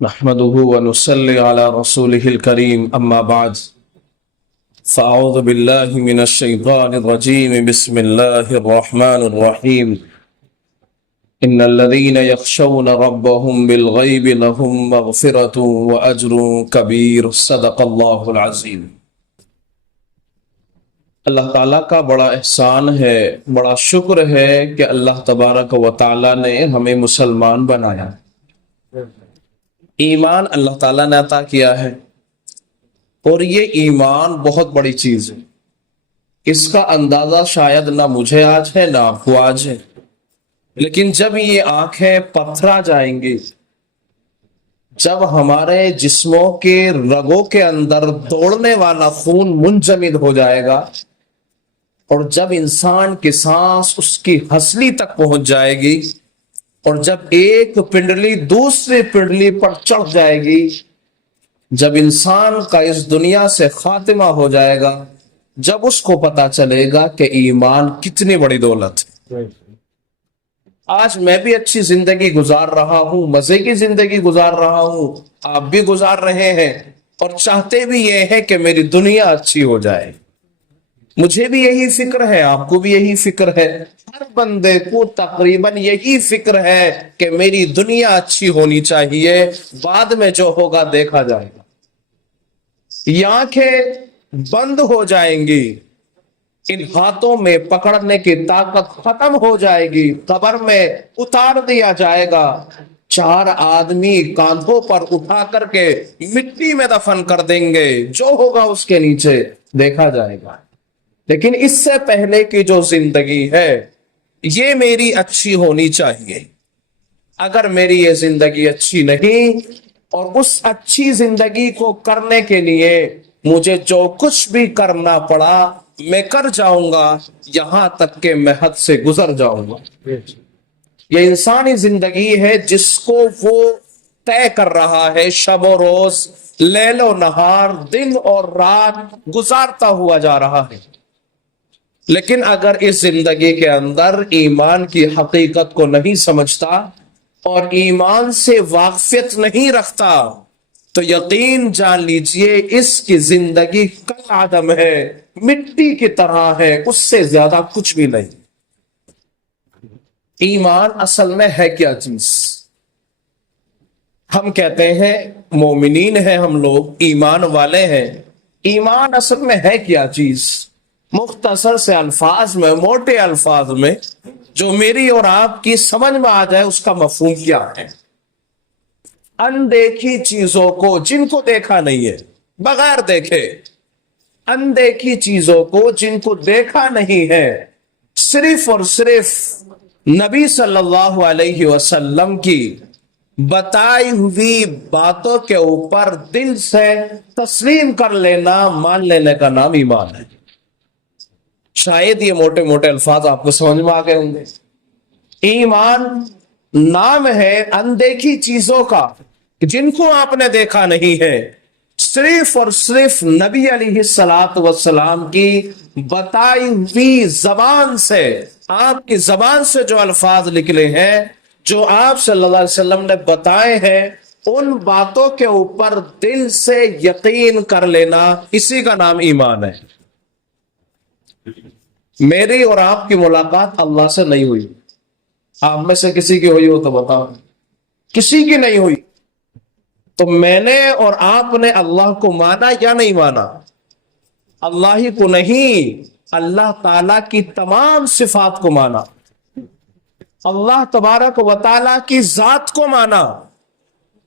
نحمده ونصلي على رسوله الكريم أما بعد فأعوذ بالله من الشيطان الرجيم بسم الله الرحمن الرحيم إن الذين يخشون ربهم بالغيب لهم مغفرة وأجر كبير صدق الله العظيم۔ اللہ تعالیٰ کا بڑا احسان ہے، بڑا شکر ہے کہ اللہ تبارک و تعالیٰ نے ہمیں مسلمان بنایا۔ ایمان اللہ تعالیٰ نے عطا کیا ہے اور یہ ایمان بہت بڑی چیز ہے۔ اس کا اندازہ شاید نہ مجھے آج ہے نہ آپ کو آج ہے، لیکن جب یہ آنکھیں پتھرا جائیں گی، جب ہمارے جسموں کے رگوں کے اندر دوڑنے والا خون منجمد ہو جائے گا اور جب انسان کی سانس اس کی ہنسلی تک پہنچ جائے گی اور جب ایک پنڈلی دوسری پنڈلی پر چڑھ جائے گی، جب انسان کا اس دنیا سے خاتمہ ہو جائے گا، جب اس کو پتا چلے گا کہ ایمان کتنی بڑی دولت ہے۔ آج میں بھی اچھی زندگی گزار رہا ہوں، مزے کی زندگی گزار رہا ہوں، آپ بھی گزار رہے ہیں اور چاہتے بھی یہ ہے کہ میری دنیا اچھی ہو جائے۔ مجھے بھی یہی فکر ہے، آپ کو بھی یہی فکر ہے، ہر بندے کو تقریباً یہی فکر ہے کہ میری دنیا اچھی ہونی چاہیے، بعد میں جو ہوگا دیکھا جائے گا۔ یہ آنکھیں بند ہو جائیں گی، ان ہاتھوں میں پکڑنے کی طاقت ختم ہو جائے گی، قبر میں اتار دیا جائے گا، چار آدمی کاندھوں پر اٹھا کر کے مٹی میں دفن کر دیں گے، جو ہوگا اس کے نیچے دیکھا جائے گا۔ لیکن اس سے پہلے کی جو زندگی ہے یہ میری اچھی ہونی چاہیے۔ اگر میری یہ زندگی اچھی نہیں اور اس اچھی زندگی کو کرنے کے لیے مجھے جو کچھ بھی کرنا پڑا میں کر جاؤں گا، یہاں تک کہ میں حد سے گزر جاؤں گا۔ یہ انسانی زندگی ہے جس کو وہ طے کر رہا ہے، شب و روز، لیل و نہار، دن اور رات گزارتا ہوا جا رہا ہے۔ لیکن اگر اس زندگی کے اندر ایمان کی حقیقت کو نہیں سمجھتا اور ایمان سے واقفیت نہیں رکھتا تو یقین جان لیجئے اس کی زندگی کل عدم ہے، مٹی کی طرح ہے، اس سے زیادہ کچھ بھی نہیں۔ ایمان اصل میں ہے کیا چیز؟ ہم کہتے ہیں مومنین ہیں، ہم لوگ ایمان والے ہیں۔ ایمان اصل میں ہے کیا چیز؟ مختصر سے الفاظ میں، موٹے الفاظ میں، جو میری اور آپ کی سمجھ میں آ جائے اس کا مفہوم کیا ہے؟ اندیکھی چیزوں کو، جن کو دیکھا نہیں ہے، بغیر دیکھے، اندیکھی چیزوں کو جن کو دیکھا نہیں ہے، صرف اور صرف نبی صلی اللہ علیہ وسلم کی بتائی ہوئی باتوں کے اوپر دل سے تسلیم کر لینا، مان لینے کا نام ایمان ہے۔ شاید یہ موٹے موٹے الفاظ آپ کو سمجھ میں آ گئے ہوں گے۔ ایمان نام ہے اندیکھی چیزوں کا جن کو آپ نے دیکھا نہیں ہے، صرف اور صرف نبی علیہ الصلوۃ والسلام کی بتائی ہوئی زبان سے، آپ کی زبان سے جو الفاظ نکلے ہیں، جو آپ صلی اللہ علیہ وسلم نے بتائے ہیں، ان باتوں کے اوپر دل سے یقین کر لینا، اسی کا نام ایمان ہے۔ میری اور آپ کی ملاقات اللہ سے نہیں ہوئی، آپ میں سے کسی کی ہوئی ہو تو بتاؤ، کسی کی نہیں ہوئی، تو میں نے اور آپ نے اللہ کو مانا یا نہیں مانا؟ اللہ ہی کو نہیں، اللہ تعالی کی تمام صفات کو مانا، اللہ تبارک و تعالی کی ذات کو مانا،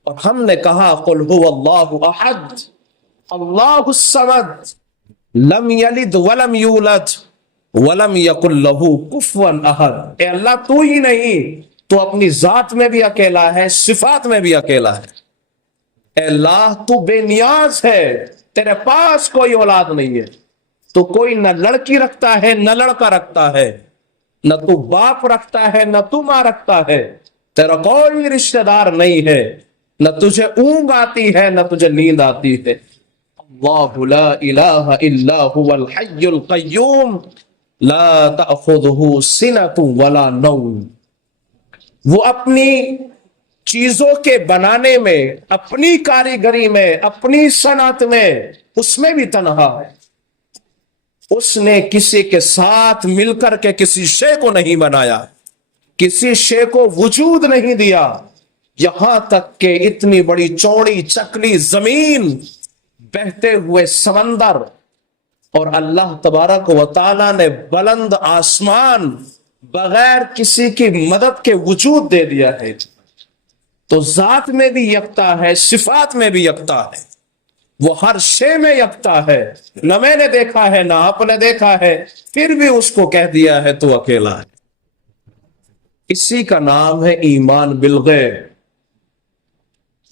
اور ہم نے کہا قل هو اللہ احد اللہ الصمد لم یلد ولم یولد ولم یکن لہ کفوا احد۔ اے اللہ تو ہی نہیں، تو اپنی ذات میں بھی اکیلا ہے، صفات میں بھی اکیلا ہے۔ اے اللہ تو بے نیاز ہے، تیرے پاس کوئی اولاد نہیں ہے، تو کوئی نہ لڑکی رکھتا ہے نہ لڑکا رکھتا ہے، نہ تو باپ رکھتا ہے نہ تو ماں رکھتا ہے، تیرا کوئی رشتہ دار نہیں ہے، نہ تجھے اونگ آتی ہے نہ تجھے نیند آتی ہے۔ اللہ لا الہ الا هو الحی القیوم لا تأخذہ سنۃ ولا نوم۔ وہ اپنی چیزوں کے بنانے میں، اپنی کاریگری میں، اپنی صنعت میں، اس میں بھی تنہا ہے۔ اس نے کسی کے ساتھ مل کر کے کسی شے کو نہیں بنایا، کسی شے کو وجود نہیں دیا، یہاں تک کہ اتنی بڑی چوڑی چکلی زمین، بہتے ہوئے سمندر، اور اللہ تبارک و تعالی نے بلند آسمان بغیر کسی کی مدد کے وجود دے دیا ہے۔ تو ذات میں بھی یکتا ہے، صفات میں بھی یکتا ہے، وہ ہر شے میں یکتا ہے۔ نہ میں نے دیکھا ہے نہ آپ نے دیکھا ہے، پھر بھی اس کو کہہ دیا ہے تو اکیلا ہے۔ اسی کا نام ہے ایمان بالغیب۔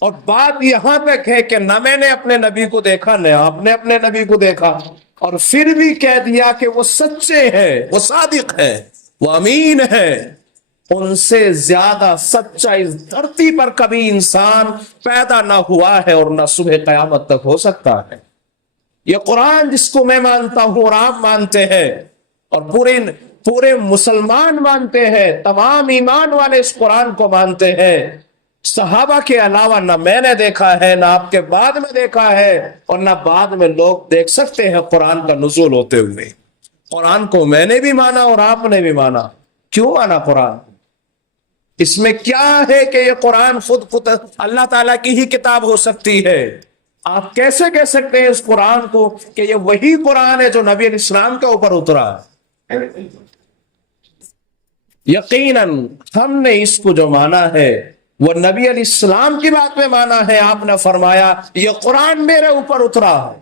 اور بات یہاں تک ہے کہ نہ میں نے اپنے نبی کو دیکھا نہ آپ نے اپنے نبی کو دیکھا، اور پھر بھی کہہ دیا کہ وہ سچے ہیں، وہ صادق ہے، وہ امین ہے۔ ان سے زیادہ سچا اس دھرتی پر کبھی انسان پیدا نہ ہوا ہے اور نہ صبح قیامت تک ہو سکتا ہے۔ یہ قرآن جس کو میں مانتا ہوں اور آپ مانتے ہیں اور پورے مسلمان مانتے ہیں، تمام ایمان والے اس قرآن کو مانتے ہیں، صحابہ کے علاوہ نہ میں نے دیکھا ہے نہ آپ کے بعد میں دیکھا ہے، اور نہ بعد میں لوگ دیکھ سکتے ہیں قرآن کا نزول ہوتے ہوئے۔ قرآن کو میں نے بھی مانا اور آپ نے بھی مانا۔ کیوں مانا قرآن؟ اس میں کیا ہے کہ یہ قرآن خود اللہ تعالیٰ کی ہی کتاب ہو سکتی ہے؟ آپ کیسے کہہ سکتے ہیں اس قرآن کو کہ یہ وہی قرآن ہے جو نبی علیہ السلام کے اوپر اترا ہے؟ یقیناً ہم نے اس کو جو مانا ہے وہ نبی علیہ السلام کی بات میں مانا ہے۔ آپ نے فرمایا یہ قرآن میرے اوپر اترا ہے،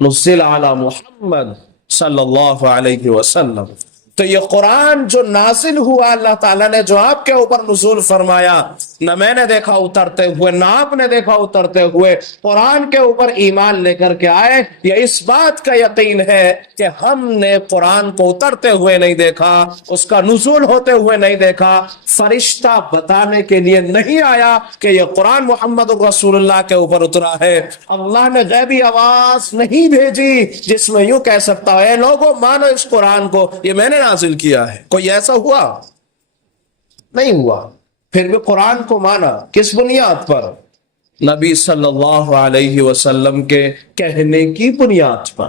نزل علی محمد صلی اللہ علیہ وسلم۔ تو یہ قرآن جو نازل ہوا، اللہ تعالیٰ نے جو آپ کے اوپر نزول فرمایا، نہ میں نے دیکھا اترتے ہوئے نہ آپ نے دیکھا اترتے ہوئے، قرآن کے اوپر ایمان لے کر کے آئے۔ یہ اس بات کا یقین ہے کہ ہم نے قرآن کو اترتے ہوئے نہیں دیکھا، اس کا نزول ہوتے ہوئے نہیں دیکھا، فرشتہ بتانے کے لیے نہیں آیا کہ یہ قرآن محمد رسول اللہ کے اوپر اترا ہے۔ اللہ نے غیبی آواز نہیں بھیجی جس میں یوں کہہ سکتا ہے اے لوگوں مانو اس قرآن کو، یہ میں نے نازل کیا ہے۔ کوئی ایسا ہوا؟ نہیں ہوا۔ پھر بھی قرآن کو مانا کس بنیاد پر؟ نبی صلی اللہ علیہ وسلم کے کہنے کی بنیاد پر۔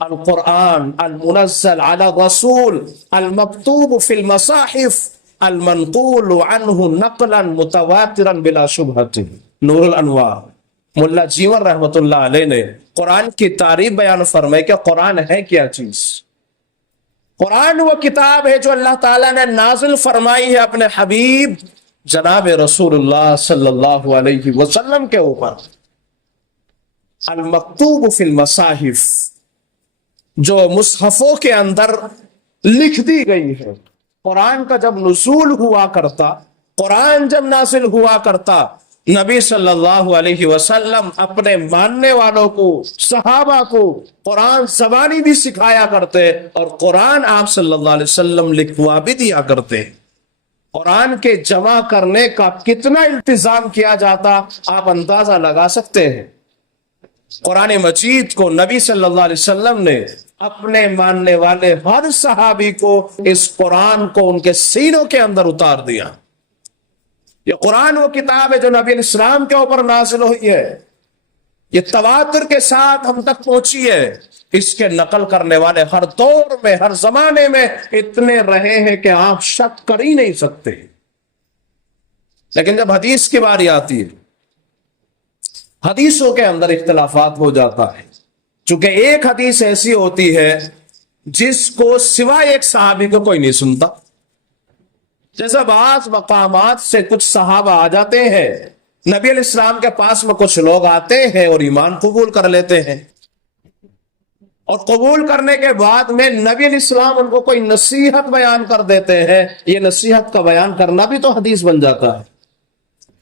القرآن المنزل علی الرسول المکتوب فی المصاحف المنقول عنہ نقلا متواترا بلا شبہت۔ نور الانوار ملا جیون رحمت اللہ علیہ نے قرآن کی تعریف بیان فرمائی کہ قرآن ہے کیا چیز۔ قرآن وہ کتاب ہے جو اللہ تعالیٰ نے نازل فرمائی ہے اپنے حبیب جناب رسول اللہ صلی اللہ علیہ وسلم کے اوپر۔ المکتوب فی المصاحف، جو مصحفوں کے اندر لکھ دی گئی ہے۔ قرآن کا جب نزول ہوا کرتا، قرآن جب نازل ہوا کرتا، نبی صلی اللہ علیہ وسلم اپنے ماننے والوں کو، صحابہ کو قرآن زبانی بھی سکھایا کرتے، اور قرآن آپ صلی اللہ علیہ وسلم لکھوا بھی دیا کرتے۔ قرآن کے جمع کرنے کا کتنا التزام کیا جاتا آپ اندازہ لگا سکتے ہیں۔ قرآن مجید کو نبی صلی اللہ علیہ وسلم نے اپنے ماننے والے ہر صحابی کو اس قرآن کو ان کے سینوں کے اندر اتار دیا۔ یہ قرآن وہ کتاب ہے جو نبی علیہ السلام کے اوپر نازل ہوئی ہے، یہ تواتر کے ساتھ ہم تک پہنچی ہے۔ اس کے نقل کرنے والے ہر دور میں، ہر زمانے میں اتنے رہے ہیں کہ آپ شک کر ہی نہیں سکتے۔ لیکن جب حدیث کی باری آتی ہے، حدیثوں کے اندر اختلافات ہو جاتا ہے، چونکہ ایک حدیث ایسی ہوتی ہے جس کو سوائے ایک صحابی کو کوئی نہیں سنتا۔ جیسے بعض مقامات سے کچھ صحابہ آ جاتے ہیں، نبی علیہ السلام کے پاس میں کچھ لوگ آتے ہیں اور ایمان قبول کر لیتے ہیں، اور قبول کرنے کے بعد میں نبی علیہ السلام ان کو کوئی نصیحت بیان کر دیتے ہیں۔ یہ نصیحت کا بیان کرنا بھی تو حدیث بن جاتا ہے۔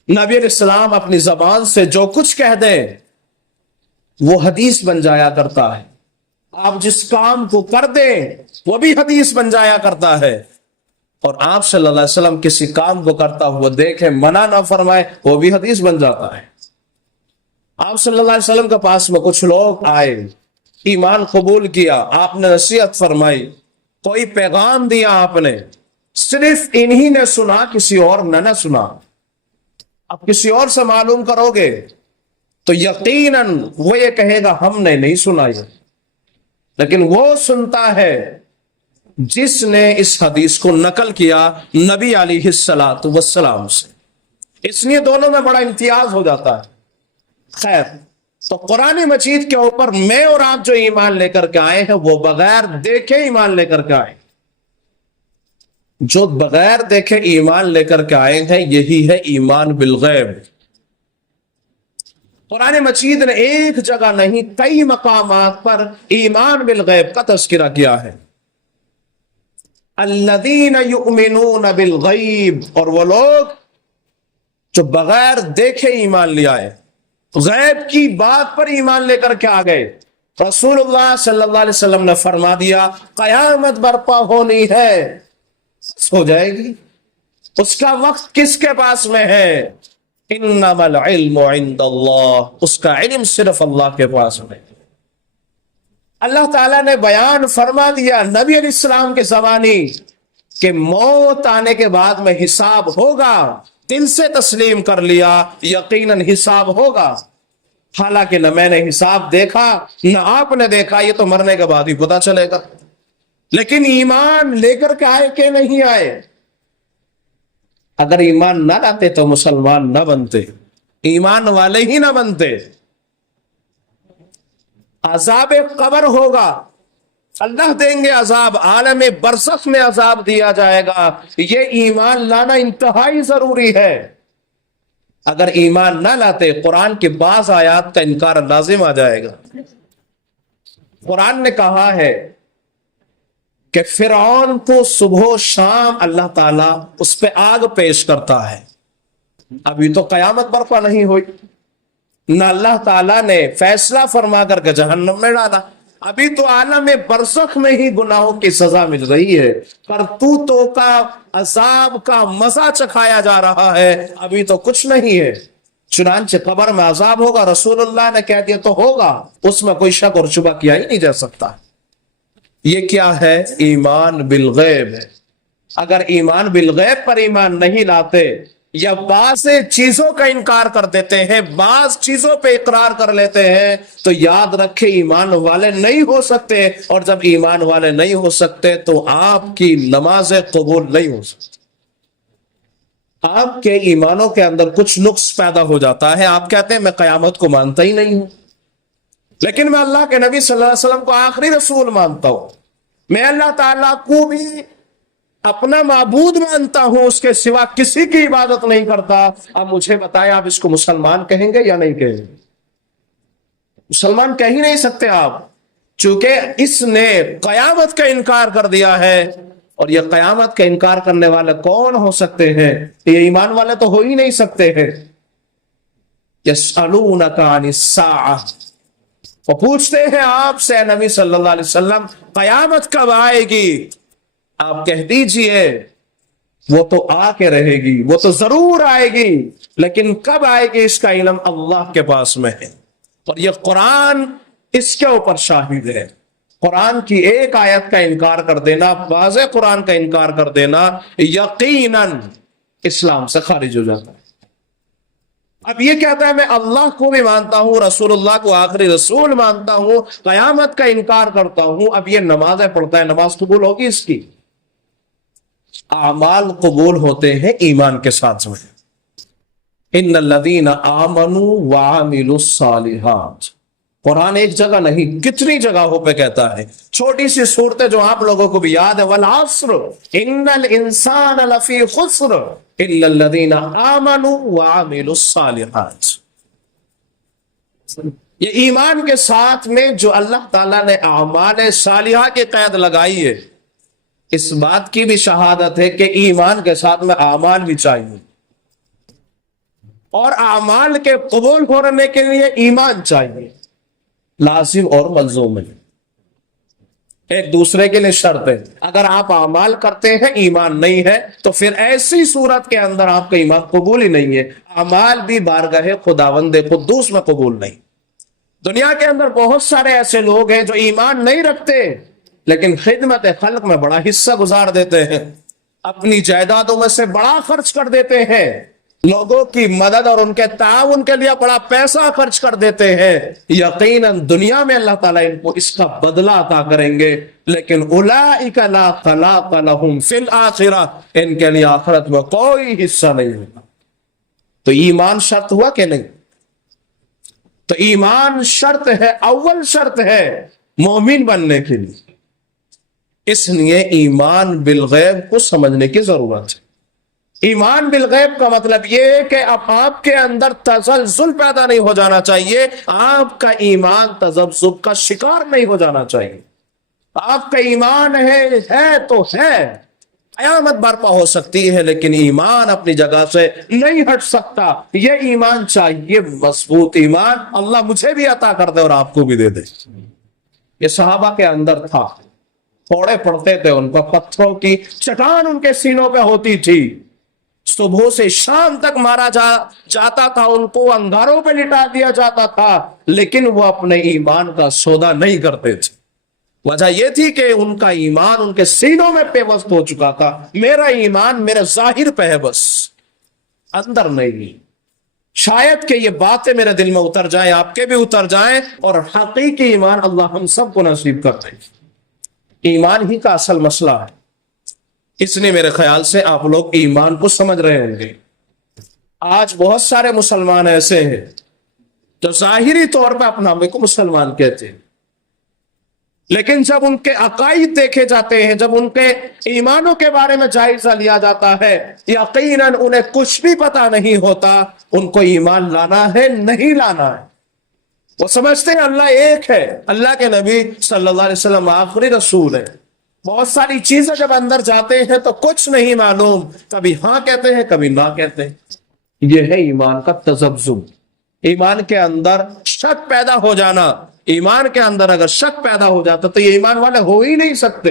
نبی علیہ السلام اپنی زبان سے جو کچھ کہہ دیں وہ حدیث بن جایا کرتا ہے۔ آپ جس کام کو کر دیں وہ بھی حدیث بن جایا کرتا ہے، اور آپ صلی اللہ علیہ وسلم کسی کام کو کرتا ہوا دیکھیں، منع نہ فرمائے، وہ بھی حدیث بن جاتا ہے۔ آپ صلی اللہ علیہ وسلم کے پاس میں کچھ لوگ آئے، ایمان قبول کیا، آپ نے نصیحت فرمائی، کوئی پیغام دیا آپ نے، صرف انہی نے سنا، کسی اور نے نہ سنا، اب کسی اور سے معلوم کرو گے تو یقیناً وہ یہ کہے گا ہم نے نہیں سنا یہ، لیکن وہ سنتا ہے جس نے اس حدیث کو نقل کیا نبی علیہ الصلوۃ والسلام سے، اس لیے دونوں میں بڑا امتیاز ہو جاتا ہے۔ خیر، تو قرآن مجید کے اوپر میں اور آپ جو ایمان لے کر کے آئے ہیں وہ بغیر دیکھے ایمان لے کر کے آئے، جو بغیر دیکھے ایمان لے کر کے آئے ہیں یہی ہے ایمان بالغیب۔ قرآن مجید نے ایک جگہ نہیں کئی مقامات پر ایمان بالغیب کا تذکرہ کیا ہے۔ الذین یؤمنون بالغیب، اور وہ لوگ جو بغیر دیکھے ایمان لے آئے، غیب کی بات پر ایمان لے کر کے آ گئے۔ رسول اللہ صلی اللہ علیہ وسلم نے فرما دیا قیامت برپا ہونی ہے، ہو جائے گی، اس کا وقت کس کے پاس میں ہے؟ انما العلم عند اللہ، اس کا علم صرف اللہ کے پاس میں۔ اللہ تعالیٰ نے بیان فرما دیا نبی علیہ السلام کے زمانے کہ موت آنے کے بعد میں حساب ہوگا، دل سے تسلیم کر لیا یقیناً حساب ہوگا، حالانکہ نہ میں نے حساب دیکھا نہ آپ نے دیکھا، یہ تو مرنے کے بعد ہی پتہ چلے گا، لیکن ایمان لے کر کے آئے کہ نہیں آئے؟ اگر ایمان نہ لاتے تو مسلمان نہ بنتے، ایمان والے ہی نہ بنتے۔ عذاب قبر ہوگا، اللہ دیں گے عذاب، عالم برزخ میں عذاب دیا جائے گا، یہ ایمان لانا انتہائی ضروری ہے۔ اگر ایمان نہ لاتے قرآن کے بعض آیات کا انکار لازم آ جائے گا۔ قرآن نے کہا ہے کہ فرعون کو صبح و شام اللہ تعالیٰ اس پہ آگ پیش کرتا ہے، ابھی تو قیامت برپا نہیں ہوئی، نہ اللہ تعالیٰ نے فیصلہ فرما کر کے جہنم میں ڈالا، ابھی تو عالم برزخ میں ہی گناہوں کی سزا مل رہی ہے، کرتوتوں کا عذاب کا مزہ چکھایا جا رہا ہے، ابھی تو کچھ نہیں ہے۔ چنانچہ قبر میں عذاب ہوگا، رسول اللہ نے کہہ دیا تو ہوگا، اس میں کوئی شک اور شبہ کیا ہی نہیں جا سکتا۔ یہ کیا ہے؟ ایمان بالغیب ہے۔ اگر ایمان بالغیب پر ایمان نہیں لاتے یا بعض چیزوں کا انکار کر دیتے ہیں، بعض چیزوں پہ اقرار کر لیتے ہیں، تو یاد رکھے ایمان والے نہیں ہو سکتے، اور جب ایمان والے نہیں ہو سکتے تو آپ کی نماز قبول نہیں ہو سکتی۔ آپ کے ایمانوں کے اندر کچھ نقص پیدا ہو جاتا ہے، آپ کہتے ہیں میں قیامت کو مانتا ہی نہیں ہوں، لیکن میں اللہ کے نبی صلی اللہ علیہ وسلم کو آخری رسول مانتا ہوں، میں اللہ تعالیٰ کو بھی اپنا معبود مانتا ہوں، اس کے سوا کسی کی عبادت نہیں کرتا۔ اب مجھے بتائیں آپ اس کو مسلمان کہیں گے یا نہیں کہیں گے؟ مسلمان کہہ ہی نہیں سکتے آپ، چونکہ اس نے قیامت کا انکار کر دیا ہے، اور یہ قیامت کا انکار کرنے والے کون ہو سکتے ہیں؟ یہ ایمان والے تو ہو ہی نہیں سکتے ہیں۔ یسألونک عن الساعہ، وہ پوچھتے ہیں آپ سے نبی صلی اللہ علیہ وسلم قیامت کب آئے گی؟ آپ کہہ دیجئے وہ تو آ کے رہے گی، وہ تو ضرور آئے گی، لیکن کب آئے گی اس کا علم اللہ کے پاس میں ہے، اور یہ قرآن اس کے اوپر شاہد ہے۔ قرآن کی ایک آیت کا انکار کر دینا، واضح قرآن کا انکار کر دینا، یقیناً اسلام سے خارج ہو جاتا ہے۔ اب یہ کہتا ہے میں اللہ کو بھی مانتا ہوں، رسول اللہ کو آخری رسول مانتا ہوں، قیامت کا انکار کرتا ہوں، اب یہ نمازیں پڑھتا ہے، نماز قبول ہوگی اس کی؟ اعمال قبول ہوتے ہیں ایمان کے ساتھ میں۔ ان الذین آمنوا وعملوا الصالحات، قرآن ایک جگہ نہیں کتنی جگہوں پہ کہتا ہے، چھوٹی سی صورتیں جو آپ لوگوں کو بھی یاد ہے، والعصر ان الانسان لفی خسر الا الذین آمنوا وعملوا الصالحات۔ یہ ایمان کے ساتھ میں جو اللہ تعالیٰ نے اعمال صالحہ کی قید لگائی ہے، اس بات کی بھی شہادت ہے کہ ایمان کے ساتھ میں اعمال بھی چاہیے، اور اعمال کے قبول ہونے کے لیے ایمان چاہیے، لازم اور ملزوم ہے، ایک دوسرے کے لیے شرط ہے۔ اگر آپ اعمال کرتے ہیں ایمان نہیں ہے تو پھر ایسی صورت کے اندر آپ کا ایمان قبول ہی نہیں ہے، اعمال بھی بارگاہ خداوند قدوس میں قبول نہیں۔ دنیا کے اندر بہت سارے ایسے لوگ ہیں جو ایمان نہیں رکھتے لیکن خدمت خلق میں بڑا حصہ گزار دیتے ہیں، اپنی جائیدادوں میں سے بڑا خرچ کر دیتے ہیں، لوگوں کی مدد اور ان کے تعاون کے لیے بڑا پیسہ خرچ کر دیتے ہیں، یقیناً دنیا میں اللہ تعالیٰ ان کو اس کا بدلہ عطا کریں گے، لیکن اولئک لا خلاق لہم فی الآخرہ، ان کے لیے آخرت میں کوئی حصہ نہیں ہوگا۔ تو ایمان شرط ہوا کہ نہیں؟ تو ایمان شرط ہے، اول شرط ہے مومن بننے کے لیے۔ اس لیے ایمان بالغیب کو سمجھنے کی ضرورت ہے۔ ایمان بالغیب کا مطلب یہ ہے کہ اب آپ کے اندر تزلزل پیدا نہیں ہو جانا چاہیے، آپ کا ایمان تذبذب کا شکار نہیں ہو جانا چاہیے۔ آپ کا ایمان ہے تو ہے، قیامت برپا ہو سکتی ہے لیکن ایمان اپنی جگہ سے نہیں ہٹ سکتا۔ یہ ایمان چاہیے مضبوط ایمان، اللہ مجھے بھی عطا کر دے اور آپ کو بھی دے دے۔ یہ صحابہ کے اندر تھا، تھوڑے پڑتے تھے ان کو، پتھروں کی چٹان ان کے سینوں پہ ہوتی تھی، صبح سے شام تک مارا جاتا تھا، ان کو انگاروں پہ لٹا دیا جاتا تھا، لیکن وہ اپنے ایمان کا سودا نہیں کرتے تھے۔ وجہ یہ تھی کہ ان کا ایمان ان کے سینوں میں پیوست ہو چکا تھا۔ میرا ایمان میرے ظاہر پہ ہے بس، اندر نہیں۔ شاید کہ یہ باتیں میرے دل میں اتر جائیں، آپ کے بھی اتر جائیں، اور حقیقی ایمان اللہ ہم سب کو نصیب کر دے۔ ایمان ہی کا اصل مسئلہ ہے، اس لیے میرے خیال سے آپ لوگ ایمان کو سمجھ رہے ہوں گے۔ آج بہت سارے مسلمان ایسے ہیں جو ظاہری طور پہ اپنا آپ کو مسلمان کہتے ہیں، لیکن جب ان کے عقائد دیکھے جاتے ہیں، جب ان کے ایمانوں کے بارے میں جائزہ لیا جاتا ہے، یقیناً انہیں کچھ بھی پتا نہیں ہوتا ان کو ایمان لانا ہے نہیں لانا ہے۔ وہ سمجھتے ہیں اللہ ایک ہے، اللہ کے نبی صلی اللہ علیہ وسلم آخری رسول ہے۔ بہت ساری چیزیں جب اندر جاتے ہیں تو کچھ نہیں معلوم، کبھی ہاں کہتے ہیں کبھی نہ کہتے ہیں۔ یہ ہے ایمان کا تذبذب، ایمان کے اندر شک پیدا ہو جانا۔ ایمان کے اندر اگر شک پیدا ہو جاتا تو یہ ایمان والے ہو ہی نہیں سکتے۔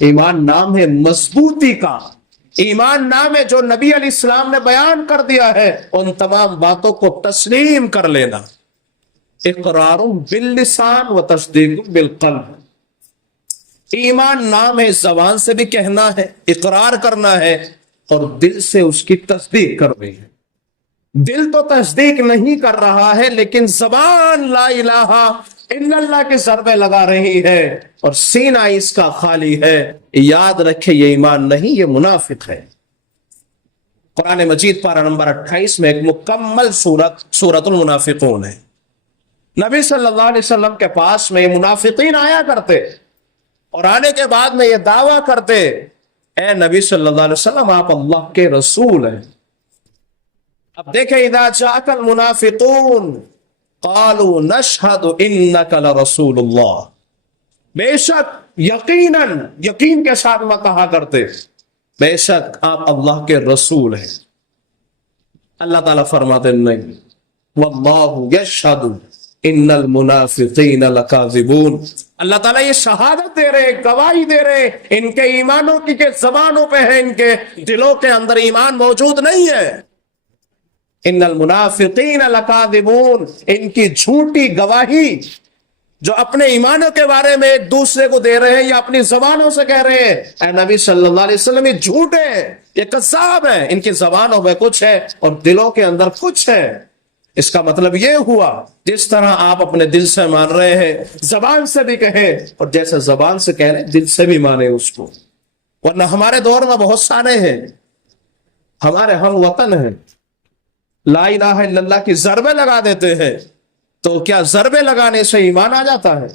ایمان نام ہے مضبوطی کا، ایمان نام ہے جو نبی علیہ السلام نے بیان کر دیا ہے، ان تمام باتوں کو تسلیم کر لینا۔ اقرار باللسان و تصدیق بالقلب۔ ایمان نام ہے زبان سے بھی کہنا ہے، اقرار کرنا ہے، اور دل سے اس کی تصدیق کرنی ہے۔ دل تو تصدیق نہیں کر رہا ہے لیکن زبان لا الہ الا اللہ کے ضربے لگا رہی ہے، اور سینہ اس کا خالی ہے۔ یاد رکھے یہ ایمان نہیں، یہ منافق ہے۔ قرآن مجید پارہ نمبر 28 میں ایک مکمل سورۃ المنافقون ہے۔ نبی صلی اللہ علیہ وسلم کے پاس میں منافقین آیا کرتے، اور آنے کے بعد میں یہ دعویٰ کرتے، اے نبی صلی اللہ علیہ وسلم آپ اللہ کے رسول ہیں۔ اب دیکھیں، اذا جاءک المنافقون قالوا نشہد انک لرسول اللہ، بے شک یقیناً، یقین کے ساتھ میں کہا کرتے، بے شک آپ اللہ کے رسول ہیں۔ اللہ تعالیٰ فرماتے نہیں، واللہ یشہد ان المنافقین لکاذبون، اللہ تعالیٰ یہ شہادت دے رہے، گواہی دے رہے ان کے ایمانوں کی کہ زبانوں پہ ہے، ان کے دلوں کے اندر ایمان موجود نہیں ہے۔ ان المنافقین لکاذبون، ان کی جھوٹی گواہی جو اپنے ایمانوں کے بارے میں ایک دوسرے کو دے رہے ہیں یا اپنی زبانوں سے کہہ رہے ہیں، اے نبی صلی اللہ علیہ وسلم یہ جھوٹے ہیں، یہ کذاب ہیں، ان کی زبانوں میں کچھ ہے اور دلوں کے اندر کچھ ہے۔ اس کا مطلب یہ ہوا جس طرح آپ اپنے دل سے مان رہے ہیں، زبان سے بھی کہیں، اور جیسے زبان سے کہہ رہے ہیں دل سے بھی مانے اس کو۔ ورنہ ہمارے دور میں بہت سارے ہیں، ہمارے ہم وطن ہیں، لا الہ الا اللہ کی ضربے لگا دیتے ہیں، تو کیا ضربے لگانے سے ایمان آ جاتا ہے؟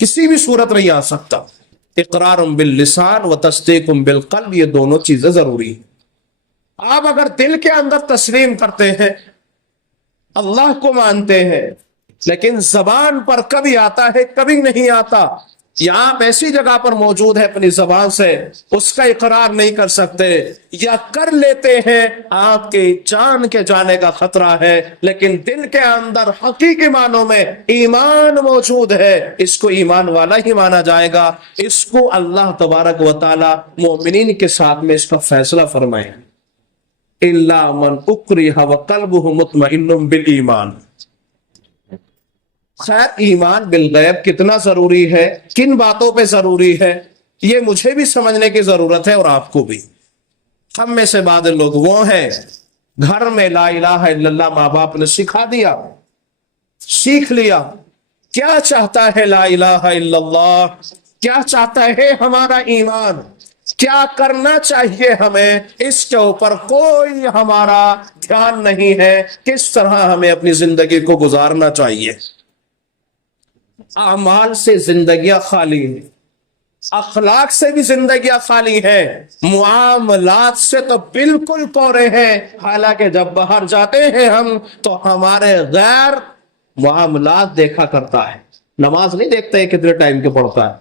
کسی بھی صورت نہیں آ سکتا۔ اقرار باللسان و تصدیق بالقلب، یہ دونوں چیزیں ضروری ہیں۔ آپ اگر دل کے اندر تسلیم کرتے ہیں، اللہ کو مانتے ہیں، لیکن زبان پر کبھی آتا ہے کبھی نہیں آتا، یا آپ ایسی جگہ پر موجود ہے اپنی زبان سے اس کا اقرار نہیں کر سکتے، یا کر لیتے ہیں آپ کے جان کے جانے کا خطرہ ہے، لیکن دل کے اندر حقیقی معنوں میں ایمان موجود ہے، اس کو ایمان والا ہی مانا جائے گا۔ اس کو اللہ تبارک و تعالی مومنین کے ساتھ میں اس کا فیصلہ فرمائے، الا من اکرہ وقلبہ مطمئن بالایمان۔ خیر، ایمان بالغیب کتنا ضروری ہے، کن باتوں پہ ضروری ہے، یہ مجھے بھی سمجھنے کی ضرورت ہے اور آپ کو بھی۔ ہم میں سے بعض لوگ وہ ہیں گھر میں لا الہ الا اللہ ماں باپ نے سکھا دیا، سیکھ لیا، کیا چاہتا ہے لا الہ الا اللہ، کیا چاہتا ہے ہمارا ایمان، کیا کرنا چاہیے ہمیں، اس کے اوپر کوئی ہمارا دھیان نہیں ہے، کس طرح ہمیں اپنی زندگی کو گزارنا چاہیے۔ اعمال سے زندگیاں خالی ہیں، اخلاق سے بھی زندگیاں خالی ہیں، معاملات سے تو بالکل کورے ہیں، حالانکہ جب باہر جاتے ہیں ہم تو ہمارے غیر معاملات دیکھا کرتا ہے۔ نماز نہیں دیکھتا یہ کتنے ٹائم کے پڑھتا ہے،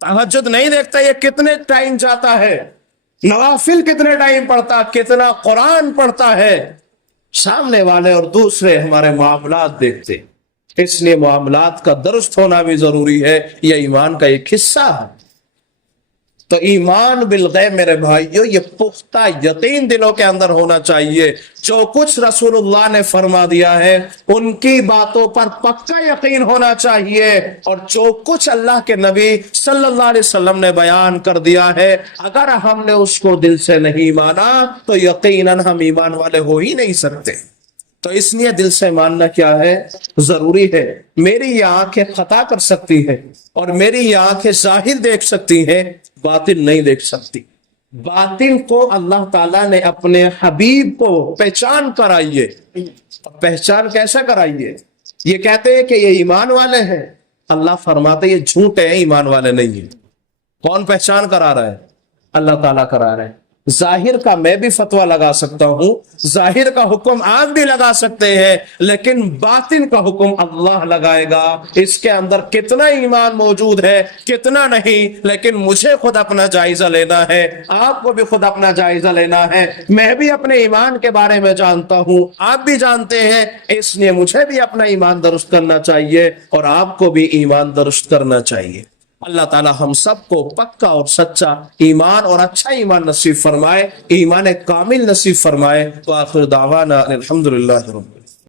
تہجد نہیں دیکھتا یہ کتنے ٹائم جاتا ہے، نوافل کتنے ٹائم پڑھتا، کتنا قرآن پڑھتا ہے، سامنے والے اور دوسرے ہمارے معاملات دیکھتے۔ اس لیے معاملات کا درست ہونا بھی ضروری ہے، یہ ایمان کا ایک حصہ ہے۔ تو ایمان بالغیب میرے بھائیو، یہ پختہ یقین دلوں کے اندر ہونا چاہیے۔ جو کچھ رسول اللہ نے فرما دیا ہے ان کی باتوں پر پکا یقین ہونا چاہیے، اور جو کچھ اللہ کے نبی صلی اللہ علیہ وسلم نے بیان کر دیا ہے اگر ہم نے اس کو دل سے نہیں مانا تو یقیناً ہم ایمان والے ہو ہی نہیں سکتے۔ تو اس لیے دل سے ماننا کیا ہے، ضروری ہے۔ میری یہ آنکھیں خطا کر سکتی ہے اور میری یہ آنکھیں ظاہر دیکھ سکتی ہیں، باطن نہیں دیکھ سکتی۔ باطن کو اللہ تعالیٰ نے اپنے حبیب کو پہچان کرائیے۔ پہچان کیسا کرائیے؟ یہ کہتے ہیں کہ یہ ایمان والے ہیں، اللہ فرماتے یہ جھوٹے ہیں، ایمان والے نہیں ہیں۔ کون پہچان کرا رہا ہے؟ اللہ تعالیٰ کرا رہے ہیں۔ ظاہر کا میں بھی فتویٰ لگا سکتا ہوں، ظاہر کا حکم آپ بھی لگا سکتے ہیں، لیکن باطن کا حکم اللہ لگائے گا۔ اس کے اندر کتنا ایمان موجود ہے کتنا نہیں، لیکن مجھے خود اپنا جائزہ لینا ہے، آپ کو بھی خود اپنا جائزہ لینا ہے۔ میں بھی اپنے ایمان کے بارے میں جانتا ہوں، آپ بھی جانتے ہیں، اس لیے مجھے بھی اپنا ایمان درست کرنا چاہیے اور آپ کو بھی ایمان درست کرنا چاہیے۔ اللہ تعالی ہم سب کو پکا اور سچا ایمان اور اچھا ایمان نصیب فرمائے، ایمان کامل نصیب فرمائے۔ وآخر دعوانا الحمدللہ رب